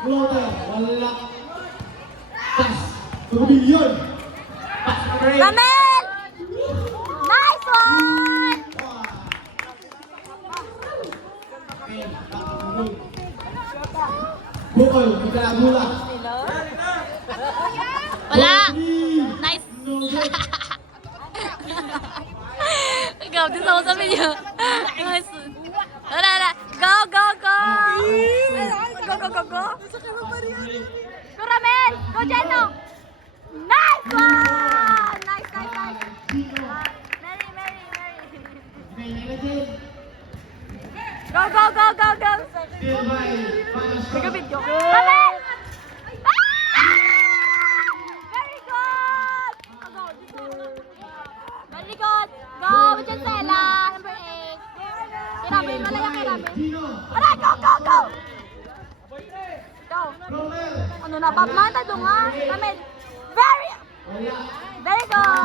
Floater, wala. Pass. Tubilyon. Pass pa rin. Ramel! Nice one! Bukol, magkalagula. Wala! Nice! Ikaw, din sa usamin niyo. Nice! Wala, wala! Go, go, go! Go, go, go, go! Go, Ramel! Go, Jeno! Nice one! Nice, nice, nice! Mary, Mary, Mary! Go, go, go, go, go! Sige, video. Ramel! Very good! Go, very good! Go, Chancela! Number 8. Kiramin, malaya kiramin. Aray, go, go, go! Go! Ano na, Batman, tayo nga. Ramel! Very good!